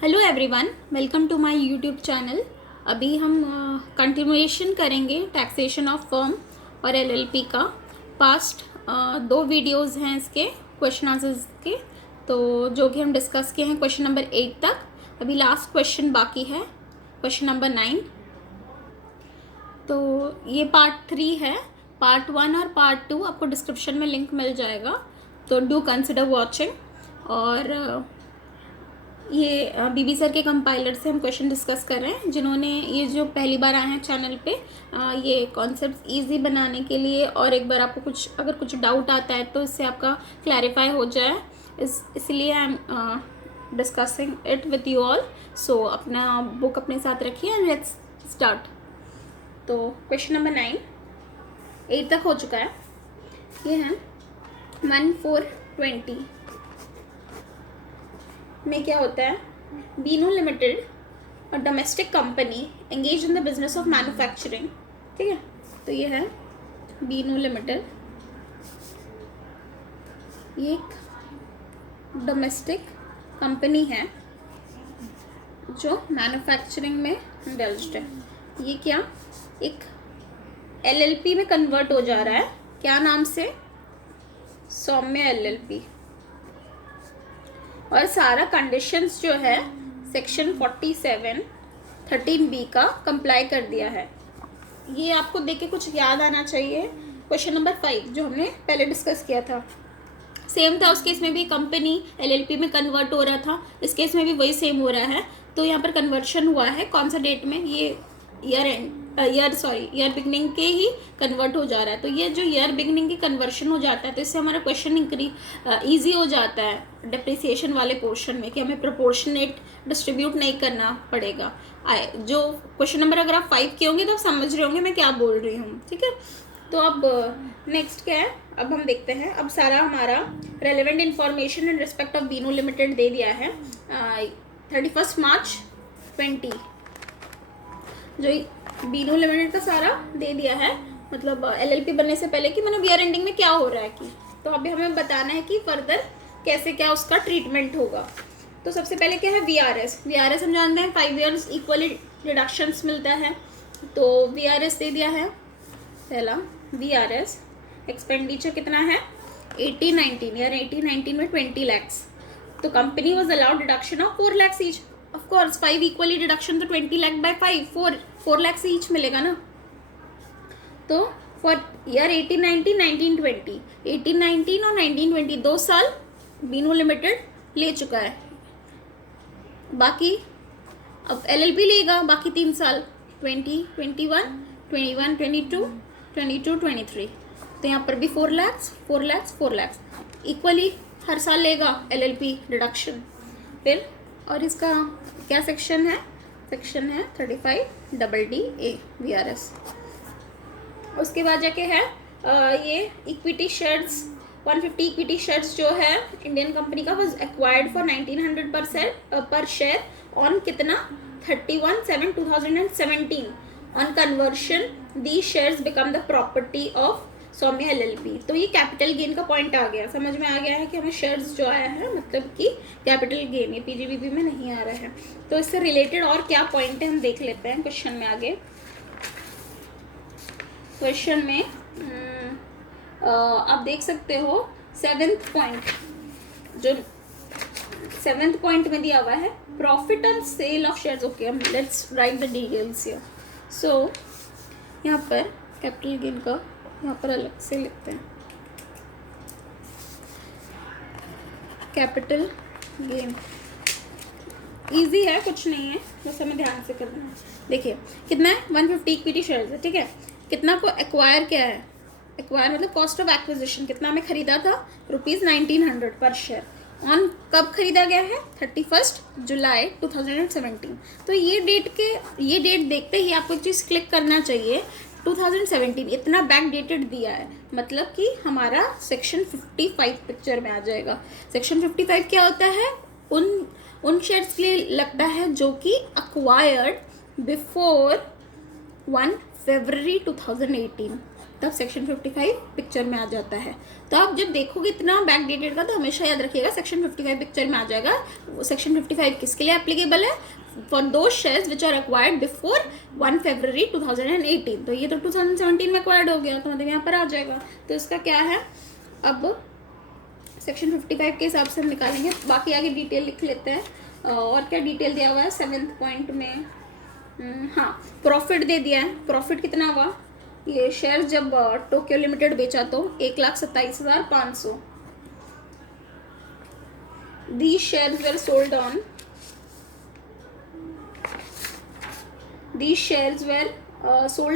Hello everyone, welcome to my YouTube channel. अभी हम continuation करेंगे टैक्सेशन ऑफ फर्म और एलएलपी का। पास्ट दो वीडियोस हैं इसके क्वेश्चन आंसर्स के, तो जो कि हम डिस्कस किए हैं क्वेश्चन नंबर 8 तक। अभी लास्ट क्वेश्चन बाकी है, क्वेश्चन नंबर 9। तो ये पार्ट 3 है। पार्ट 1 और पार्ट 2 आपको डिस्क्रिप्शन में लिंक मिल जाएगा, तो डू कंसिडर वॉचिंग। और ये बीबी सर के कंपाइलर से हम क्वेश्चन डिस्कस कर रहे हैं, जिन्होंने ये जो पहली बार आए हैं चैनल पे, ये कॉन्सेप्ट इजी बनाने के लिए, और एक बार आपको अगर कुछ डाउट आता है तो इससे आपका क्लैरिफाई हो जाए, इसलिए I am discussing it with you all. So अपना बुक अपने साथ रखिए एंड लेट्स स्टार्ट। तो क्वेश्चन नंबर 9 8 तक हो चुका है। ये है 1420 में क्या होता है। Binu limited, a domestic company engage in the business of manufacturing. ठीक है, तो ये है बीनू लिमिटेड। ये एक डोमेस्टिक कंपनी है जो मैन्युफैक्चरिंग में इंडल्ज्ड है। ये क्या एक एलएलपी में कन्वर्ट हो जा रहा है, क्या नाम से, सौम्य एलएलपी। और सारा कंडीशंस जो है सेक्शन 47 13B का कंप्लाई कर दिया है। ये आपको देख के कुछ याद आना चाहिए। क्वेश्चन नंबर 5 जो हमने पहले डिस्कस किया था, सेम था। उस केस में भी कंपनी एलएलपी में कन्वर्ट हो रहा था, इस केस में भी वही सेम हो रहा है। तो यहाँ पर कन्वर्शन हुआ है कौन सा डेट में, ये ईयर बिगनिंग के ही कन्वर्ट हो जा रहा है। तो ये जो ईयर बिगनिंग की कन्वर्शन हो जाता है, तो इससे हमारा क्वेश्चन ईजी हो जाता है डिप्रिसिएशन वाले पोर्शन में, कि हमें प्रोपोर्शनेट डिस्ट्रीब्यूट नहीं करना पड़ेगा। जो क्वेश्चन नंबर अगर आप 5 के होंगे तो आप समझ रहे होंगे मैं क्या बोल रही हूँ। ठीक है, तो अब नेक्स्ट क्या है, अब हम देखते हैं। अब सारा हमारा relevant information in respect of Binu limited दे दिया है। 31 मार्च 20 जो बीनू लिमिटेड का सारा दे दिया है, मतलब एलएलपी बनने से पहले कि मतलब ईयर एंडिंग में क्या हो रहा है कि, तो अभी हमें बताना है कि फर्दर कैसे क्या उसका ट्रीटमेंट होगा। तो सबसे पहले क्या है वीआरएस। वीआरएस हम जानते हैं 5 ईयर्स इक्वली डिडक्शंस मिलता है। तो वीआरएस दे दिया है। पहला वीआरएस एक्सपेंडिचर कितना है 18-19 ईयर 18-19 में 20 lakhs। तो company was allowed deduction of 4 lakhs each. Of course 5 equally deduction, तो 20 lakh बाय 5 4 lakhs ईच मिलेगा ना। तो फॉर ईयर 18-19 19-20 18-19 और 19-20 2 साल बीनू लिमिटेड ले चुका है। बाकी अब एलएलपी लेगा बाकी 3 साल 20-21 21-22 22-23। तो यहाँ पर भी 4 lakhs इक्वली हर साल लेगा एलएलपी डिडक्शन। फिर और इसका क्या सेक्शन है, सेक्शन है 35DDA वीआरएस। उसके बाद जाके है ये इक्विटी शेयर्स 150 इक्विटी शेयर्स जो है इंडियन कंपनी का was acquired for 1900 per share on कितना 31/7/2017। On conversion the shares become the property of Saumya LLP. तो ये कैपिटल गेन का पॉइंट आ गया, समझ में आ गया है कि हमें शेयर्स जो आया है मतलब कि कैपिटल गेन, ये पीजीबीबी में नहीं आ रहा है। तो इससे रिलेटेड और क्या पॉइंट है हम देख लेते हैं क्वेश्चन में आगे। क्वेश्चन में आप देख सकते हो 7th पॉइंट, जो 7th पॉइंट में दिया हुआ है profit on sale of shares. Okay, let's write the details here. So यहाँ पर कैपिटल गेन का यहाँ पर अलग से लिखते हैं, कैपिटल गेन इजी है, कुछ नहीं है, बस हमें ध्यान से करना है। देखिए कितना है 150 इक्विटी शेयर्स है। ठीक है, कितना को एक्वायर किया है, एक्वायर मतलब कॉस्ट ऑफ एक्विजिशन, कितना हमें खरीदा था ₹1900 पर शेयर। ऑन कब खरीदा गया है 31 जुलाई 2017। तो ये डेट देखते ही आपको एक चीज़ क्लिक करना चाहिए, 2017 इतना बैक डेटेड दिया है, मतलब कि हमारा सेक्शन 55 पिक्चर में आ जाएगा। सेक्शन 55 क्या होता है, उन शेयर्स के लिए लगता है जो कि अक्वायर्ड बिफोर 1 फरवरी 2018। तब सेक्शन 55 पिक्चर में आ जाता है। तो आप जब देखोगे इतना बैक डेटेड का तो हमेशा याद रखिएगा सेक्शन 55 पिक्चर में आ जाएगा। सेक्शन 55 किसके लिए एप्लीकेबल है? For those shares which are acquired before 1 February 2018। तो ये तो 2017 में एक्वायर्ड हो गया, तो मतलब यहाँ पर आ जाएगा। तो इसका क्या है, अब सेक्शन 55 के हिसाब से हम निकालेंगे। बाकी आगे डिटेल लिख लेते हैं। और क्या डिटेल दिया हुआ है 7th पॉइंट में? हाँ, प्रॉफिट दे दिया है। प्रॉफिट कितना हुआ? ये शेयर जब टोक्यो लिमिटेड बेचा तो 1,27,500। These shares were sold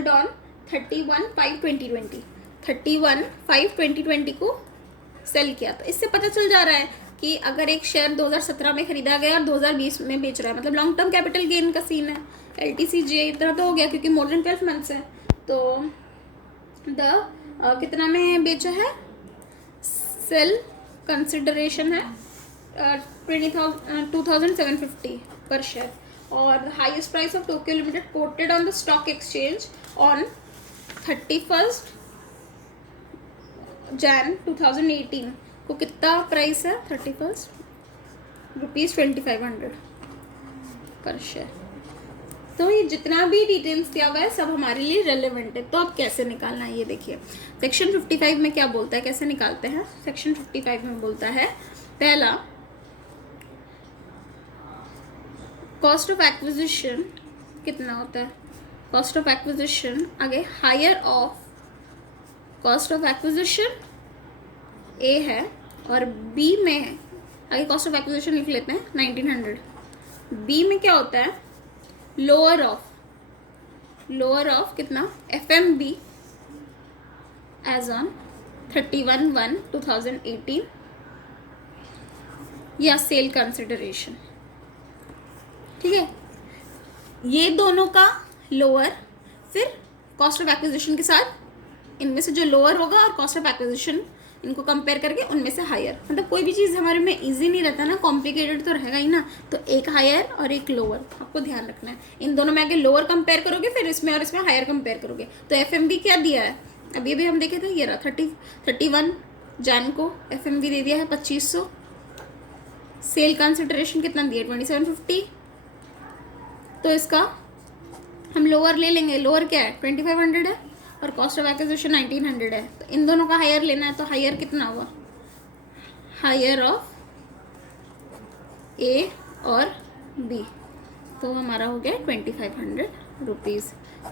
on 31/5/2020। 31/5/2020 को सेल किया। तो इससे पता चल जा रहा है कि अगर एक शेयर 2017 में खरीदा गया और 2020 में बेच रहा है, मतलब लॉन्ग टर्म कैपिटल गेन का सीन है। LTCJ इतना तो हो गया क्योंकि मोर देन 12 मंथ्स है। तो कितना में बेचा है? सेल कंसिडरेशन है 2,750 पर शेयर। और highest price of Tokyo limited coated on the stock exchange on 31 Jan 2018 को कितना प्राइस है? 31 रुपीज़ 2500 पर शेयर। तो ये जितना भी डिटेल्स दिया हुआ है सब हमारे लिए रेलेवेंट है। तो अब कैसे निकालना है ये देखिए। सेक्शन 55 में क्या बोलता है, कैसे निकालते हैं? सेक्शन 55 में बोलता है, पहला कॉस्ट ऑफ एक्विजिशन कितना होता है? कॉस्ट ऑफ एक्विजिशन आगे higher of cost of acquisition A है और बी में आगे कॉस्ट ऑफ एक्विजिशन लिख लेते हैं 1900। बी में क्या होता है? लोअर ऑफ कितना? FMB एज ऑन 31/1/2018 या सेल कंसिडरेशन। ठीक है, ये दोनों का लोअर, फिर कॉस्ट ऑफ एक्विजिशन के साथ इनमें से जो लोअर होगा और कॉस्ट ऑफ एक्विजिशन इनको कंपेयर करके उनमें से हायर। मतलब कोई भी चीज़ हमारे में इजी नहीं रहता ना, कॉम्प्लिकेटेड तो रहेगा ही ना। तो एक हायर और एक लोअर आपको ध्यान रखना है। इन दोनों में आगे लोअर कंपेयर करोगे, फिर इसमें और इसमें हायर कंपेयर करोगे। तो FMB क्या दिया है? अभी भी हम देखे थे, ये रहा 31 जैन को FMB दे दिया है 2500। सेल कंसिडरेशन कितना दिया? 2750। तो इसका हम लोअर ले लेंगे। लोअर क्या है? 2500 है और कॉस्ट ऑफ एक्विजिशन 1900 है। तो इन दोनों का हायर लेना है। तो हायर कितना हुआ? हायर ऑफ ए और बी। तो हमारा हो गया 2500 रुपीज़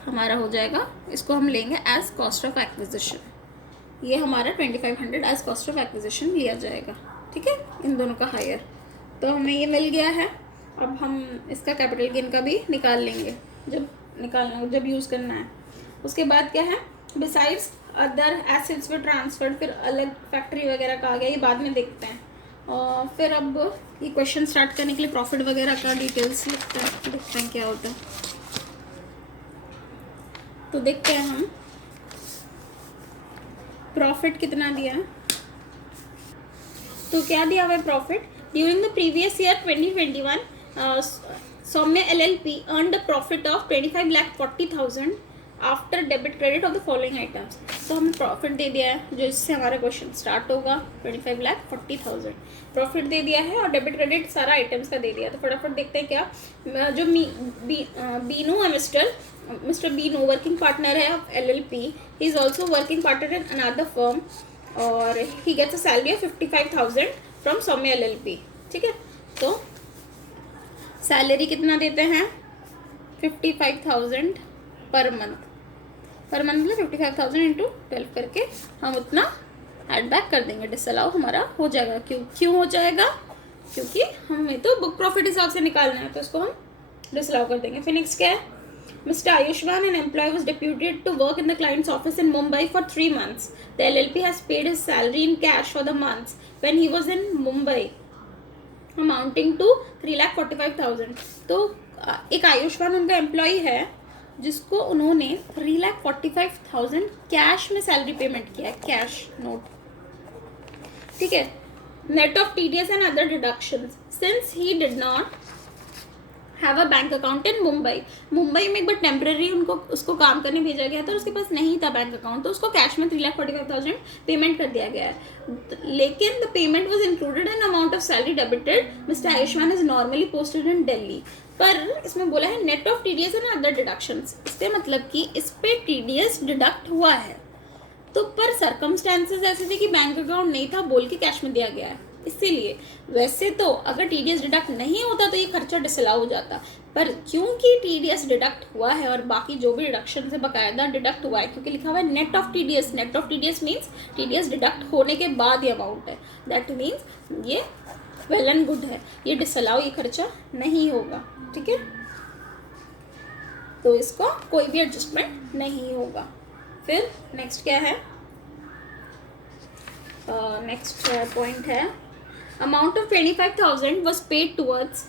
हमारा हो जाएगा। इसको हम लेंगे एज कॉस्ट ऑफ एक्विजिशन। ये हमारा 2500 एज कॉस्ट ऑफ एक्विजिशन लिया जाएगा। ठीक है, इन दोनों का हायर। तो हमें ये मिल गया है। अब हम इसका कैपिटल गेन का भी निकाल लेंगे जब यूज़ करना है। उसके बाद क्या है? बिसाइड्स अदर एसेट्स वे ट्रांसफर्ड, फिर अलग फैक्ट्री वगैरह का आ गया, ये बाद में देखते हैं। और फिर अब ये क्वेश्चन स्टार्ट करने के लिए प्रॉफिट वगैरह का डिटेल्स लिखते हैं, देखते हैं क्या होता है। तो देखते हैं हम प्रॉफिट कितना दिया है। तो क्या दिया हुआ है profit? During the previous year 2021 Saumya LLP earned a profit of 25,40,000 after debit credit of the following items. तो हमें प्रॉफिट दे दिया है, जो इससे हमारा क्वेश्चन स्टार्ट होगा। 25,40,000 प्रॉफिट दे दिया है और डेबिट क्रेडिट सारा आइटम्स का दे दिया। तो फटाफट देखते हैं क्या। जो बीनू है, मिस्टर बीनू वर्किंग पार्टनर है of LLP। He is also working partner in another firm और he gets a salary of 55,000 from Saumya LLP। ठीक है, तो सैलरी कितना देते हैं? 55,000 पर मंथ मतलब 55,000 इंटू 12 करके हम उतना ऐड बैक कर देंगे। डिसअलाउ हमारा हो जाएगा। क्यों हो जाएगा? क्योंकि हमें तो बुक प्रॉफिट हिसाब से निकालना है, तो इसको हम डिसअलाउ कर देंगे। फिर नेक्स्ट क्या है? Mister Ayushman an employee was deputed to work in the clients office in Mumbai for 3 months। The LLP has paid his salary in cash for the months when he was in Mumbai amounting to 3,45,000। तो एक आयुष्मान उनका employ है जिसको उन्होंने 3,45,000 cash में salary payment किया है, cash note. ठीक है, net of TDS and other deductions since he did not have a bank account in Mumbai में एक बार टेम्पररी उसको काम करने भेजा गया था, उसके पास नहीं था बैंक अकाउंट, तो उसको कैश में 3,45,000 पेमेंट कर दिया गया है। लेकिन the payment was included in amount of salary debited mister Ayushman is normally posted in Delhi. पर इसमें बोला है net of TDS and other deductions, इससे मतलब कि इस पे टीडीएस डिडक्ट हुआ है। तो पर सर्कमस्टेंसेस ऐसे थे कि बैंक अकाउंट नहीं था बोल के कैश में दिया गया है, इसीलिए। वैसे तो अगर टीडीएस डिडक्ट नहीं होता तो ये खर्चा डिसअलाउ हो जाता, पर क्योंकि टीडीएस डिडक्ट हुआ है और बाकी जो भी डिडक्शन से बकायदा डिडक्ट हुआ है, क्योंकि लिखा हुआ है net of TDS, net of TDS means TDS deduct होने के बाद ये अमाउंट है, दैट मीन्स ये वेल एंड गुड है, ये डिसअलाउ, ये खर्चा नहीं होगा, ठीक है। तो इसका कोई भी एडजस्टमेंट नहीं होगा। फिर नेक्स्ट क्या है, नेक्स्ट पॉइंट है amount of 25,000 was paid towards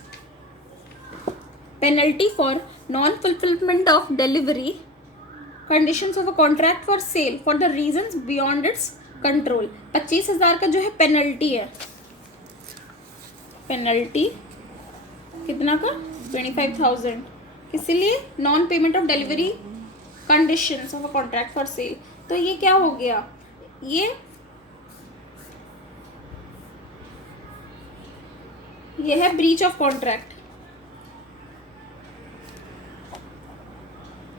penalty for non-fulfillment of delivery conditions of a contract for sale for the reasons beyond its control। 25,000 का जो है पेनल्टी है, पेनल्टी कितना का 25,000, किसी लिए non payment of delivery conditions of a contract for sale. तो ये क्या हो गया, ये है ब्रीच ऑफ कॉन्ट्रैक्ट,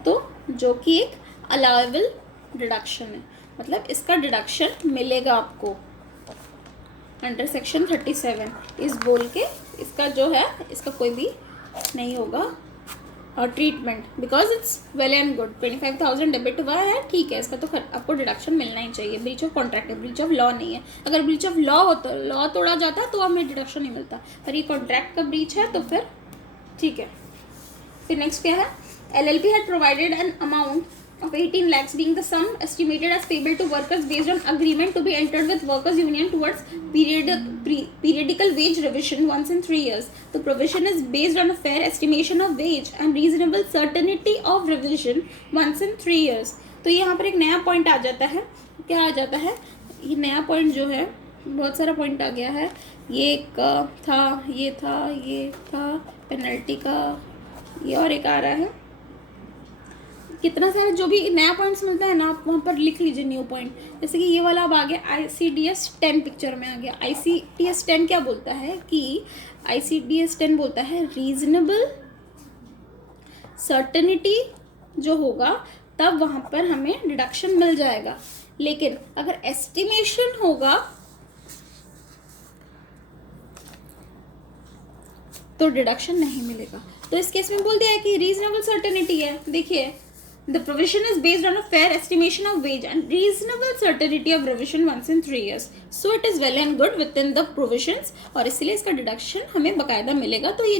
तो जो कि एक अलाउएबल डिडक्शन है, मतलब इसका डिडक्शन मिलेगा आपको अंडर सेक्शन 37 इस बोल के, इसका जो है इसका कोई भी नहीं होगा और treatment, because it's well and good. 25,000 debit हुआ है, ठीक है, इसका तो आपको डिडक्शन मिलना ही चाहिए। ब्रीच ऑफ कॉन्ट्रैक्ट है, ब्रीच ऑफ लॉ नहीं है। अगर ब्रीच ऑफ लॉ होता, लॉ तोड़ा जाता तो हमें डिडक्शन नहीं मिलता, पर ये कॉन्ट्रैक्ट का ब्रीच है तो फिर ठीक है। फिर नेक्स्ट क्या है, LLP had provided an amount of 18 lakhs being the sum estimated as payable to workers based on agreement to be entered with workers union towards periodical wage revision once in 3 years. The provision is based on a fair estimation of wage and reasonable certainty of revision once in 3 years. तो यहाँ पर एक नया point आ जाता है, क्या आ जाता है, ये नया पॉइंट जो है, बहुत सारा पॉइंट आ गया है, ये एक था, ये था, ये था पेनल्टी का, ये और एक आ रहा है, कितना सारा जो भी नया पॉइंट्स मिलता है ना आप वहाँ पर लिख लीजिए न्यू पॉइंट। जैसे कि ये वाला अब आ गया ICDS 10 पिक्चर में आ गया। ICDS 10 क्या बोलता है कि ICDS 10 बोलता है रीजनेबल सर्टेनिटी जो होगा तब वहाँ पर हमें डिडक्शन मिल जाएगा, लेकिन अगर एस्टिमेशन होगा तो डिडक्शन नहीं मिलेगा। तो इस केस में बोल दिया है कि रीजनेबल सर्टेनिटी है, देखिए the provision is based on a fair estimation of wage and reasonable certainty of revision once in 3 years, so it is well and good within the provisions, और इसलिए इसका डिडक्शन हमें बकायदा मिलेगा। तो ये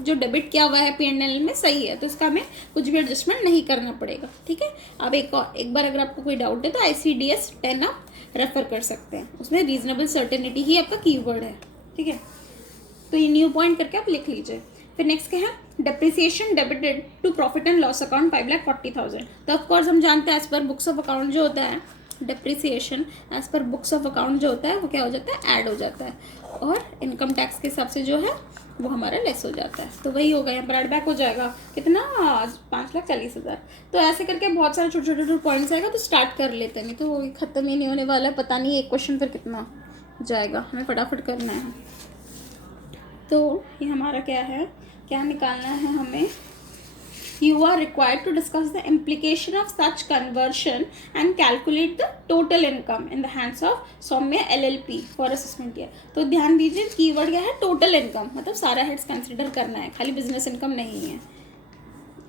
जो डेबिट किया हुआ है P&L में सही है, तो इसका हमें कुछ भी एडजस्टमेंट नहीं करना पड़ेगा, ठीक है। अब एक बार अगर आपको कोई डाउट है तो ICDS 10 आप रेफर कर सकते हैं, उसमें रीजनेबल सर्टेनिटी ही आपका कीवर्ड है, ठीक है। तो ये न्यू पॉइंट करके आप लिख लीजिए। फिर नेक्स्ट क्या है, depreciation debited to profit and loss account 5,40,000। तो ऑफकोर्स हम जानते हैं as per books of account जो होता है depreciation as per books of account जो होता है वो क्या हो जाता है, ऐड हो जाता है, और इनकम टैक्स के हिसाब से जो है वो हमारा लेस हो जाता है। तो वही होगा, यहाँ पर एड बैक हो जाएगा कितना, 5,40,000। तो ऐसे करके बहुत सारे छोटे छोटे पॉइंट्स आएगा, तो स्टार्ट कर लेते हैं, नहीं तो वो खत्म ही नहीं होने वाला है, पता नहीं एक क्वेश्चन पर कितना जाएगा, हमें फटाफट करना है। तो ये हमारा क्या है, क्या निकालना है हमें, you are required to discuss the implication of such conversion and calculate the total income in the hands of Saumya LLP for assessment year। तो ध्यान दीजिए कीवर्ड क्या है, टोटल इनकम, मतलब सारा हेड्स कंसिडर करना है, खाली बिजनेस इनकम नहीं है।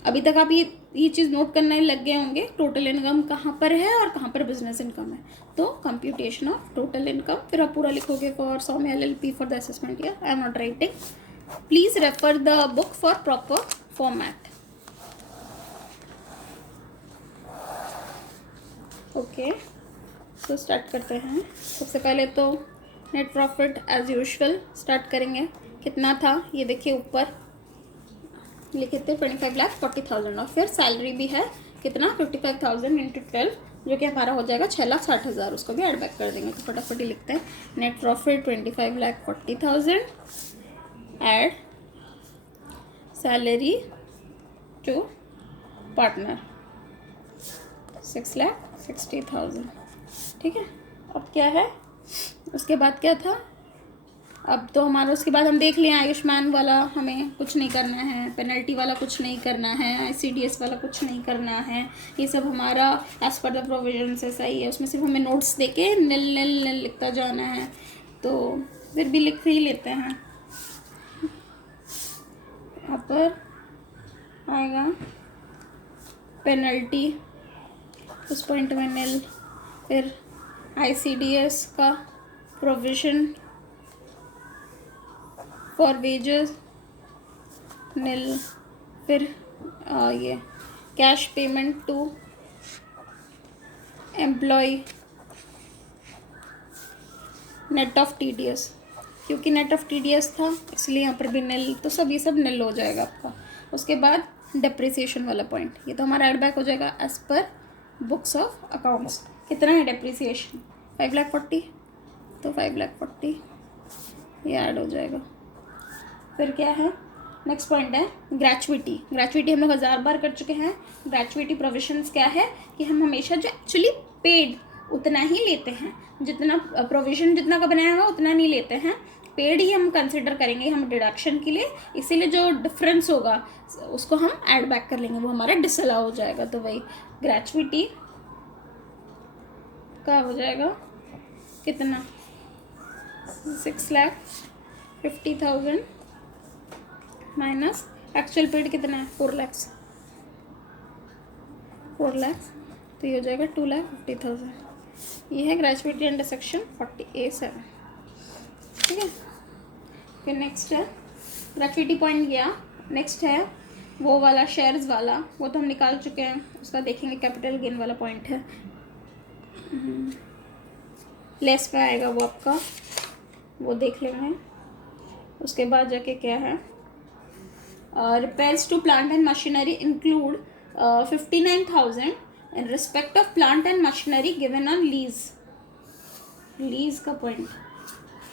अभी तक आप ये चीज़ नोट करने लग गए होंगे, टोटल इनकम कहाँ पर है और कहाँ पर बिजनेस इनकम है। तो कंप्यूटेशन ऑफ टोटल इनकम, फिर आप पूरा लिखोगे for Saumya LLP for the assessment year. I am not writing, please refer the book for proper format. Okay, तो स्टार्ट करते हैं। सबसे पहले तो net profit as usual start करेंगे। कितना था ये देखिए, ऊपर लिखे थे 25,40,000, और फिर सैलरी भी है कितना 55,000 इंटू 12, जो कि हमारा हो जाएगा 6,60,000। उसको भी एड बैक कर देंगे, तो फटाफट ही लिखते हैं। Net profit 25,40,000 add salary to partner 6,60,000। ठीक है, अब क्या है, उसके बाद क्या था, अब तो हमारा उसके बाद हम देख लिए आयुष्मान वाला हमें कुछ नहीं करना है, पेनल्टी वाला कुछ नहीं करना है, ICDS वाला कुछ नहीं करना है, ये सब हमारा एज पर द प्रोविजन से सही है। उसमें सिर्फ हमें नोट्स देके नील नील नील लिखता जाना है, तो फिर भी लिख ही लेते हैं। यहाँ पर आएगा पेनल्टी, उस पॉइंट में नील, फिर ICDS का प्रोविजन फॉर वेजेस नील, फिर ये cash payment to employee net of TDS, क्योंकि नेट ऑफ TDS था इसलिए यहाँ पर भी नील, तो सब ये सब नील हो जाएगा आपका। उसके बाद डेप्रिसिएशन वाला पॉइंट, ये तो हमारा एड बैक हो जाएगा as per books of accounts. कितना है डेप्रिसिएशन, 5,40,000, तो 5,40,000 ये ऐड हो जाएगा। फिर क्या है, नेक्स्ट पॉइंट है ग्रेचुइटी। ग्रेचुइटी हम लोग 1000 बार कर चुके हैं। ग्रेचुइटी प्रोविजंस क्या है कि हम हमेशा जो एक्चुअली पेड उतना ही लेते हैं, जितना प्रोविजन जितना का बनाया हुआ उतना नहीं लेते हैं, पेड ही हम कंसिडर करेंगे हम डिडक्शन के लिए, इसीलिए जो डिफरेंस होगा उसको हम ऐड बैक कर लेंगे, वो हमारा डिसअलाउ हो जाएगा। तो वही ग्रेचुइटी का हो जाएगा कितना, 6,50,000 माइनस एक्चुअल पेड कितना है, 4 लाख, तो ये हो जाएगा 2,50,000। ये है ग्रेचुइटी अंडर सेक्शन 40A(7). ठीक है, फिर नेक्स्ट है ग्रेचुइटी पॉइंट गया। नेक्स्ट है वो वाला शेयर्स वाला, वो तो हम निकाल चुके हैं, उसका देखेंगे कैपिटल गेन वाला पॉइंट है, लेस पे आएगा वो आपका, वो देख लेंगे। उसके बाद जाके क्या है, repairs to plant and machinery include 59,000 in respect of plant and machinery given on lease का point,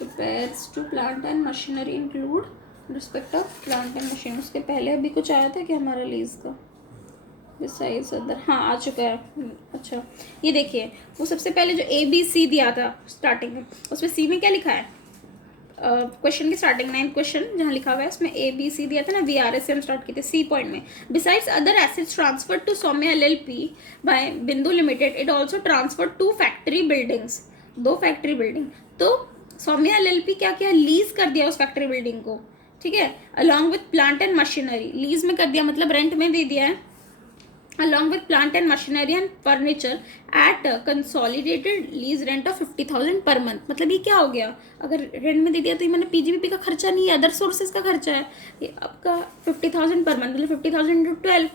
repairs to plant and machinery include respect of plant and machinery। उसके पहले अभी कुछ आया था कि हमारा लीज का बिसाइड्स अदर, हाँ आ चुका है। अच्छा ये देखिए, वो सबसे पहले जो ABC दिया था स्टार्टिंग में, उसमें C में क्या लिखा है, क्वेश्चन की स्टार्टिंग 9th क्वेश्चन जहाँ लिखा हुआ है उसमें ABC दिया था ना, VRS से हम स्टार्ट किए थे। C पॉइंट में besides other assets transfer to Saumya LLP by Bindu limited, it also transfer 2 factory buildings, 2 factory building. तो सौम्या LLP क्या किया, लीज कर दिया उस फैक्ट्री बिल्डिंग को, ठीक है, along with plant and machinery, lease में कर दिया मतलब रेंट में दे दिया है, along with plant and machinery and furniture at consolidated lease rent of 50,000 per month। मतलब ये क्या हो गया, अगर रेंट में दे दिया तो ये मैंने PGBP का खर्चा नहीं है, अदर सोर्सेज का खर्चा है, ये आपका 50,000 पर मंथ, मतलब 50,000 into 12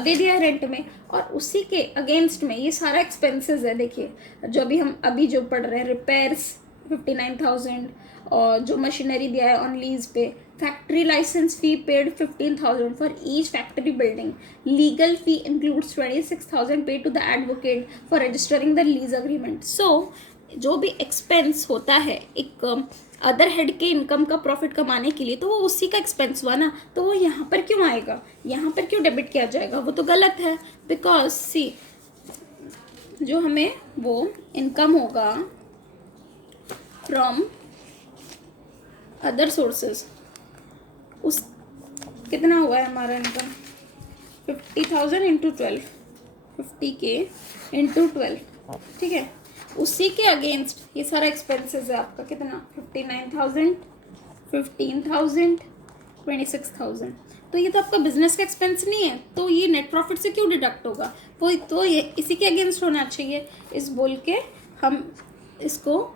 दे दिया है रेंट में, और उसी के अगेंस्ट में ये सारा एक्सपेंसेस है। देखिए जो अभी जो पढ़ रहे हैं, रिपेयर्स 59,000, और जो मशीनरी दिया है ऑन लीज पे, factory license fee paid 15,000 for each factory building, legal fee includes 26,000 paid to the advocate for registering the lease agreement. So जो भी एक्सपेंस होता है एक अदर हेड के इनकम का प्रॉफिट कमाने के लिए, तो वो उसी का एक्सपेंस हुआ ना, तो वो यहाँ पर क्यों आएगा, यहाँ पर क्यों डेबिट किया जाएगा, वो तो गलत है। बिकॉज सी जो हमें वो इनकम होगा फ्रॉम अदर सोर्सेज, उस कितना हुआ है हमारा इनकम, 50,000 इंटू 12, 50K इंटू 12, ठीक है, उसी के अगेंस्ट ये सारा एक्सपेंसेस है आपका कितना, 59,000, 15,000, 26,000। तो ये तो आपका बिजनेस का एक्सपेंस नहीं है, तो ये नेट प्रॉफिट से क्यों डिडक्ट होगा, वो तो ये इसी के अगेंस्ट होना चाहिए। इस बोल के हम इसको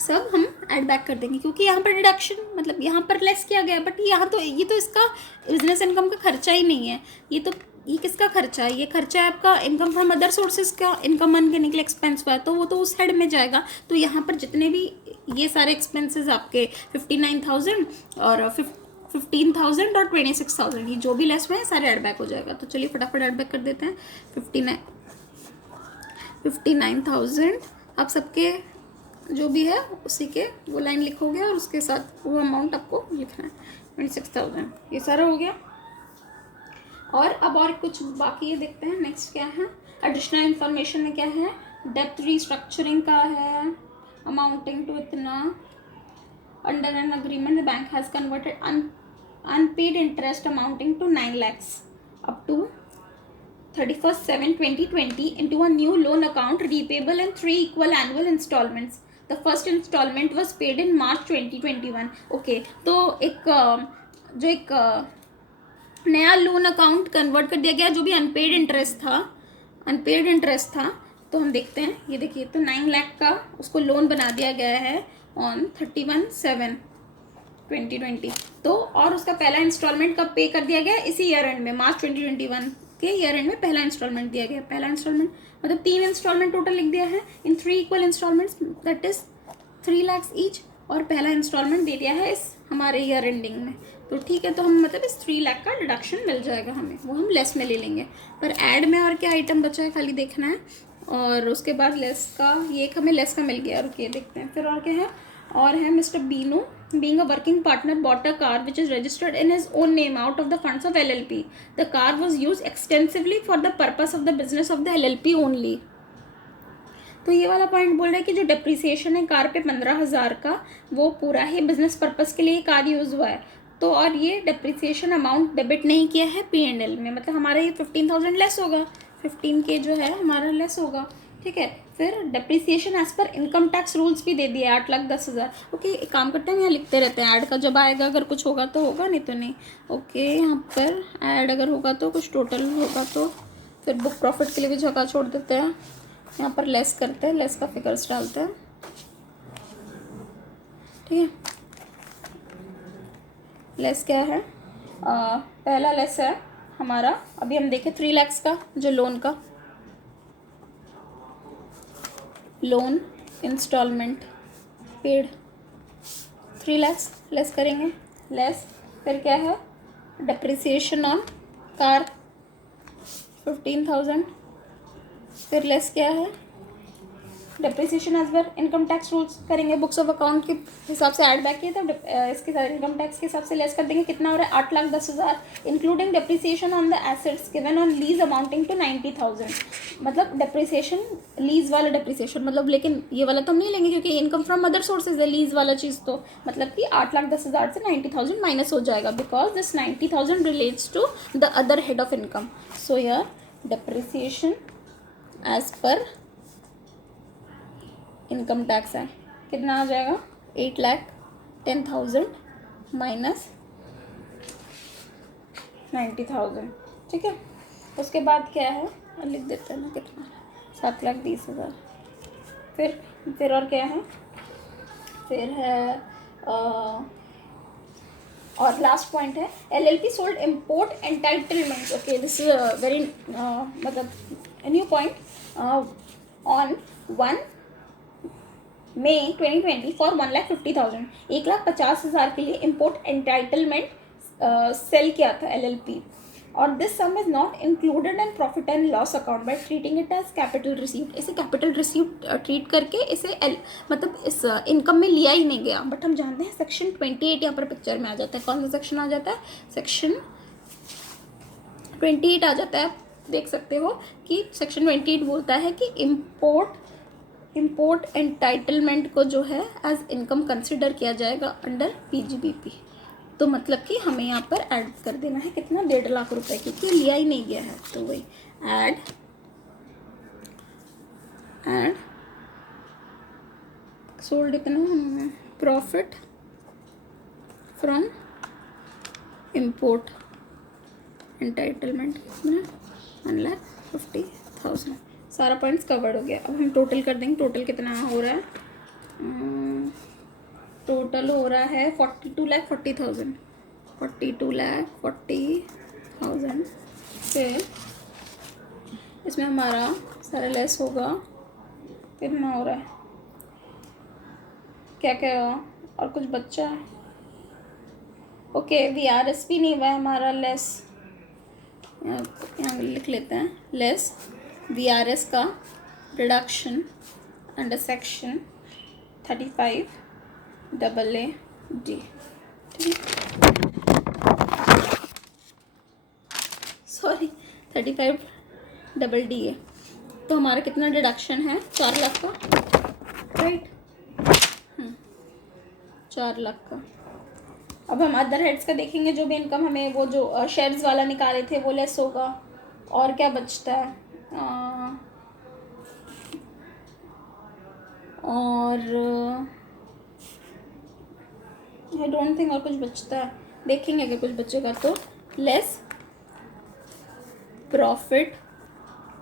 सब हम ऐड बैक कर देंगे, क्योंकि यहाँ पर डिडक्शन मतलब यहाँ पर लेस किया गया, बट यहाँ तो ये तो इसका बिजनेस इनकम का खर्चा ही नहीं है, ये किसका खर्चा है, ये खर्चा है आपका इनकम फ्रॉम अदर सोर्सेज का, इनकम मन के निकले एक्सपेंस हुआ है, तो वो तो उस हेड में जाएगा। तो यहाँ पर जितने भी ये सारे एक्सपेंसेस आपके 59,000 और 15,000 और 26,000, ये जो भी लेस हुए हैं सारे ऐड बैक हो जाएगा। तो चलिए फटाफट ऐड बैक कर देते हैं। 59,000 आप सबके जो भी है उसी के वो लाइन लिखोगे और उसके साथ वो अमाउंट आपको लिखना है 26,000। ये सारा हो गया। और अब और कुछ बाकी है, देखते हैं नेक्स्ट क्या है। एडिशनल इंफॉर्मेशन में क्या है, डेप्थ रीस्ट्रक्चरिंग का है, अमाउंटिंग टू इतना, under an agreement the bank has converted unpaid interest amounting to 9 lakhs up to 31/7/2020 into a new loan account repayable in 3 equal annual installments. The first installment was paid in March 2021. Okay, तो जो एक नया loan account convert कर दिया गया, जो भी unpaid interest था। तो हम देखते हैं, ये देखिए, तो 9 लाख का उसको लोन बना दिया गया है ऑन 31/7/2020। तो और उसका पहला इंस्टॉलमेंट कब पे कर दिया गया, इसी ईयर एंड में, मार्च 2021 के ईयर एंड में पहला इंस्टॉलमेंट दिया गया। पहला इंस्टॉलमेंट मतलब 3 इंस्टॉलमेंट टोटल लिख दिया है in 3 equal installments, that is 3 lakh each, और पहला इंस्टॉलमेंट दे दिया है इस हमारे ईयर एंडिंग में। तो ठीक है, तो हम मतलब इस 3 लाख का डिडक्शन मिल जाएगा हमें, वो हम लेस में ले लेंगे। पर ऐड में और क्या आइटम बचा है खाली देखना है, और उसके बाद लेस का, ये एक हमें लेस का मिल गया। रुकिए देखते हैं फिर और क्या है। और है mister Binu being a working partner bought a car which is registered in his own name out of the funds of LLP. The car was used extensively for the purpose of the business of the LLP only. तो ये वाला point बोल रहा है कि जो depreciation है car पे 15,000 का, वो पूरा ही बिजनेस पर्पस के लिए कार यूज़ हुआ है। तो और ये डिप्रिसिएशन अमाउंट डेबिट नहीं किया है P&L में, मतलब हमारा ये 15,000 लेस होगा, 15K जो है हमारा लेस होगा। ठीक है, फिर depreciation as per income tax rules भी दे दिए 8,10,000। ओके, एक काम करते हैं, यहाँ लिखते रहते हैं ऐड का, जब आएगा अगर कुछ होगा तो होगा, नहीं तो नहीं। ओके, यहाँ पर ऐड अगर होगा तो कुछ टोटल होगा तो फिर बुक प्रॉफिट के लिए भी जगह छोड़ देते हैं। यहाँ पर लेस करते हैं, लेस का फिगर्स डालते हैं। ठीक है, लेस क्या है, पहला लेस है हमारा, अभी हम देखें 3 लाख का जो लोन का loan installment paid 3 lakh less करेंगे, लेस फिर क्या है, डिप्रिसिएशन ऑन कार 15,000, फिर लेस क्या है, depreciation as per income tax rules करेंगे, बुक्स ऑफ अकाउंट के हिसाब से ऐड बैक किए थे, इसके साथ इनकम टैक्स के हिसाब से लेस कर देंगे। कितना हो रहा है, 8,10,000, including depreciation on the assets given on lease amounting to 90,000। मतलब डिप्रिसिएशन लीज वाला डिप्रिसिएशन, मतलब लेकिन ये वाला तो हम नहीं लेंगे क्योंकि इनकम फ्रॉम अदर सोर्सेज है लीज वाला चीज़, तो मतलब कि 8,10,000 से 90,000 माइनस हो जाएगा, because this 90,000 relates to the other head of income. So यार depreciation as per income tax है, कितना आ जाएगा, 8,10,000 माइनस 90,000। ठीक है, उसके बाद क्या है, लिख देते हैं ना, कितना, 7,20,000। फिर और क्या है, फिर है और लास्ट पॉइंट है, LLP sold import entitlement. Okay, this is very मतलब new point on 1 May 2020 for 1,50,000, 1,50,000 के लिए इम्पोर्ट एंटाइटलमेंट सेल किया था LLP, और this sum is not included in profit and loss account by treating it as capital received. इसे capital received treat करके इसे मतलब इस इनकम में लिया ही नहीं गया। बट हम जानते हैं सेक्शन 28 यहाँ पर पिक्चर में आ जाता है। कौन सा सेक्शन आ जाता है, सेक्शन 28 आ जाता है। आप देख सकते हो कि सेक्शन 28 बोलता है कि इम्पोर्ट एंटाइटलमेंट को जो है एज इनकम कंसिडर किया जाएगा अंडर PGBP। तो मतलब कि हमें यहाँ पर ऐड कर देना है कितना, 1.5 लाख रुपए, क्योंकि लिया ही नहीं गया है। तो वही ऐड सोल्ड इतना प्रॉफिट फ्रॉम इम्पोर्ट एंटाइटलमेंट 1,50,000। सारा पॉइंट्स कवर्ड हो गया। अब हम टोटल कर देंगे, टोटल कितना हो रहा है, टोटल हो रहा है 42,40,000, 42,40,000। फिर इसमें हमारा सारा लेस होगा, कितना हो रहा है, क्या क्या और कुछ बच्चा है। ओके, VRS भी नहीं हुआ है हमारा, लेस यहाँ लिख लेते हैं, लेस VRS का रिडक्शन अंडर सेक्शन 35AA ठीक है, सॉरी 35DA। तो हमारा कितना डिडक्शन है? 4 लाख का, राइट। 4 लाख का। अब हम अदर हेड्स का देखेंगे, जो भी इनकम हमें वो जो शेयर्स वाला निकाले थे वो लेस होगा। और क्या बचता है? और आई डोंट थिंक और कुछ बचता है, देखेंगे अगर कुछ बचेगा तो। Less profit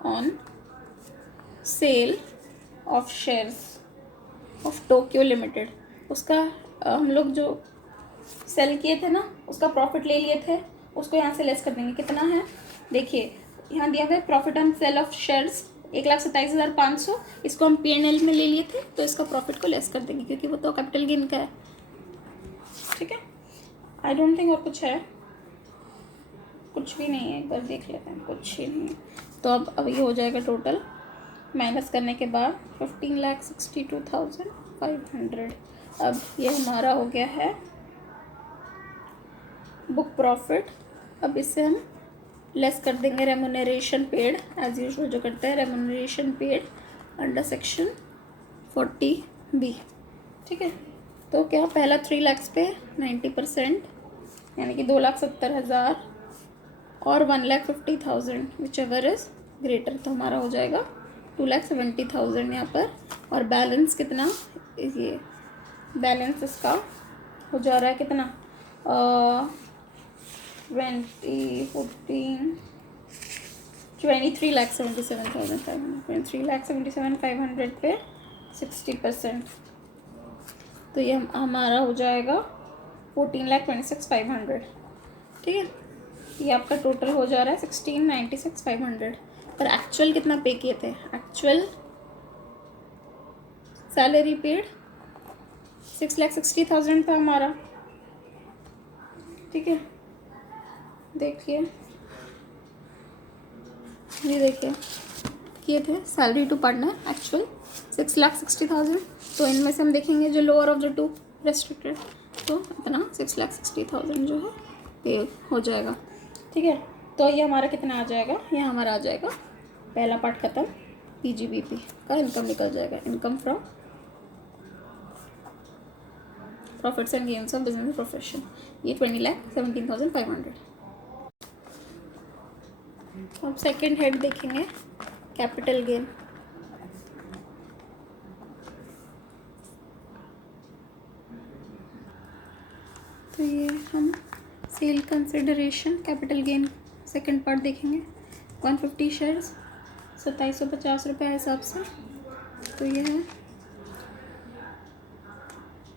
on sale of shares of Tokyo limited, उसका हम लोग जो सेल किए थे ना, उसका प्रॉफिट ले लिए थे, उसको यहाँ से लेस कर देंगे। कितना है देखिए, यहाँ दिया हुआ है profit on sale of shares 1,27,500, इसको हम P&L में ले लिए थे, तो इसका प्रॉफिट को लेस कर देंगे क्योंकि वो तो कैपिटल गेन का है, ठीक है। आई डोंट थिंक और कुछ है, कुछ भी नहीं है, एक बार देख लेते हैं, कुछ ही नहीं है। तो अब ये हो जाएगा टोटल माइनस करने के बाद 15,62,500। अब ये हमारा हो गया है बुक प्रॉफिट। अब इससे हम लेस कर देंगे रेमुनरेशन पेड, एज यूजुअल जो करते हैं, remuneration paid under section 40B, ठीक है। तो क्या पहला 3 लाख पे 90%, यानी कि 2,70,000 और 1,50,000 विच एवर इज़ ग्रेटर, तो हमारा हो जाएगा 2,70,000 यहाँ पर। और बैलेंस कितना, ये बैलेंस इसका हो जा रहा है कितना, 23,77,500 पे 60%, तो ये हमारा हो जाएगा 14,26,500, ठीक है। ये आपका टोटल हो जा रहा है 16,96,500। पर एक्चुअल कितना पे किए थे? एक्चुअल सैलरी पेड 6,60,000 था हमारा, ठीक है। देखिए, ये देखिए किए थे सैलरी टू पार्टनर एक्चुअल 6,60,000। तो इनमें से हम देखेंगे जो lower of the two restricted, तो इतना 6,60,000 जो है पे हो जाएगा, ठीक है। तो ये हमारा कितना आ जाएगा? ये हमारा आ जाएगा पहला पार्ट खत्म, PGBP का इनकम निकल जाएगा, income from profits and gains of business profession, ये 20,17,500। अब सेकेंड हेड देखेंगे, कैपिटल गेन। तो ये हम sale consideration capital gain second part देखेंगे। 150 शेयर्स 2,750 रुपये हिसाब से, तो ये है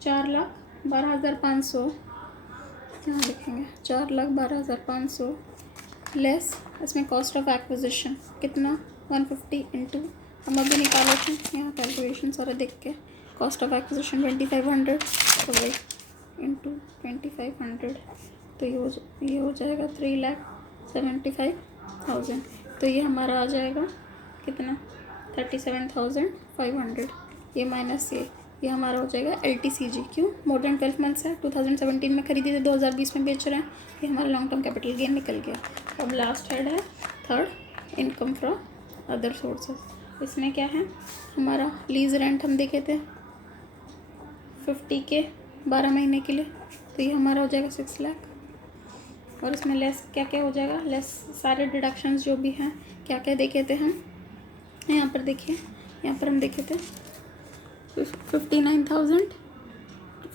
4,12,500, यहाँ देखेंगे 4,12,500 लेस इसमें कॉस्ट ऑफ एक्विजिशन कितना, 150 इंटू, हम अभी निकाले थे यहाँ कैलकुलेशन सारा देख के, कॉस्ट ऑफ एक्विजिशन 2,500, तो वही इंटू 2,500, तो ये हो जाएगा 3,75,000। तो ये हमारा आ जाएगा कितना, 37,500। ये माइनस ये हमारा हो जाएगा LTCG, क्यों? मोर देन 12 मंथ्स है, 2017 में खरीदी थी, 2020 में बेच रहे हैं, ये हमारा लॉन्ग टर्म कैपिटल गेन निकल गया। अब लास्ट हेड है third, income from other sources. इसमें क्या है हमारा, लीज रेंट हम देखे थे 50 के 12 महीने के लिए, तो ये हमारा हो जाएगा 6 लाख। और इसमें लेस क्या क्या हो जाएगा, लेस सारे डिडक्शंस जो भी हैं, क्या क्या देखे थे हम, यहाँ पर देखिए, यहाँ पर हम देखे थे 59,000,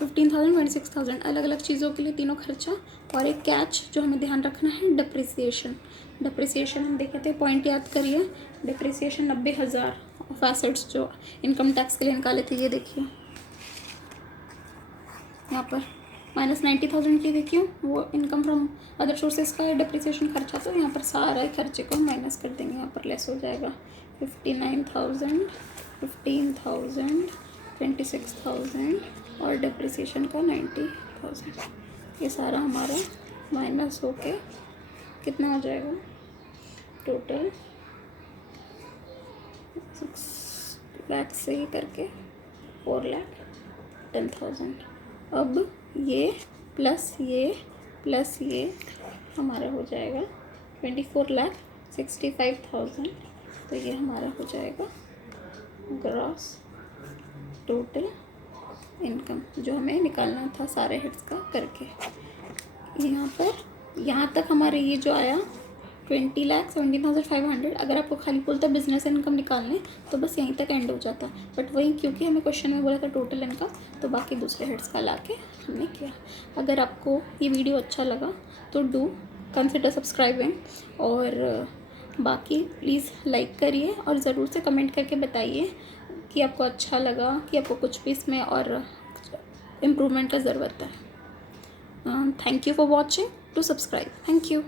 15,000, 26,000 अलग अलग चीज़ों के लिए तीनों खर्चा। और एक कैच जो हमें ध्यान रखना है, डिप्रिसिएशन हम देखे थे, पॉइंट याद करिए, डिप्रिसिएशन 90,000 ऑफ एसेट्स जो इनकम टैक्स के लिए निकाले थे, ये देखिए यहाँ पर -90,000 की देखिए, वो इनकम फ्रॉम अदर सोर्सेज का डिप्रिसिएशन खर्चा, तो यहाँ पर सारे खर्चे को माइनस कर देंगे, यहाँ पर लेस हो जाएगा 59,000, 15,000, 26,000 और डिप्रिसिएशन का 90,000, ये सारा हमारा माइनस होके कितना हो जाएगा, टोटल 6 लाख से ही करके 4 लाख 10,000। अब ये प्लस ये हमारा हो जाएगा 24,65,000। तो ये हमारा हो जाएगा ग्रॉस टोटल इनकम जो हमें निकालना था सारे हिट्स का करके। यहाँ तक हमारे ये जो आया 20,17,500। अगर आपको खाली बोलता बिजनेस इनकम निकालने तो बस यहीं तक एंड हो जाता, बट वही क्योंकि हमें क्वेश्चन में बोला था टोटल इनकम, तो बाकी दूसरे हेड्स का ला के हमने किया। अगर आपको ये वीडियो अच्छा लगा तो डू कंसिडर सब्सक्राइबिंग, और बाकी प्लीज़ लाइक करिए और ज़रूर से कमेंट करके बताइए कि आपको अच्छा लगा, कि आपको कुछ भी इसमें और इम्प्रूवमेंट का ज़रूरत है। Thank you for watching, to subscribe. Thank you.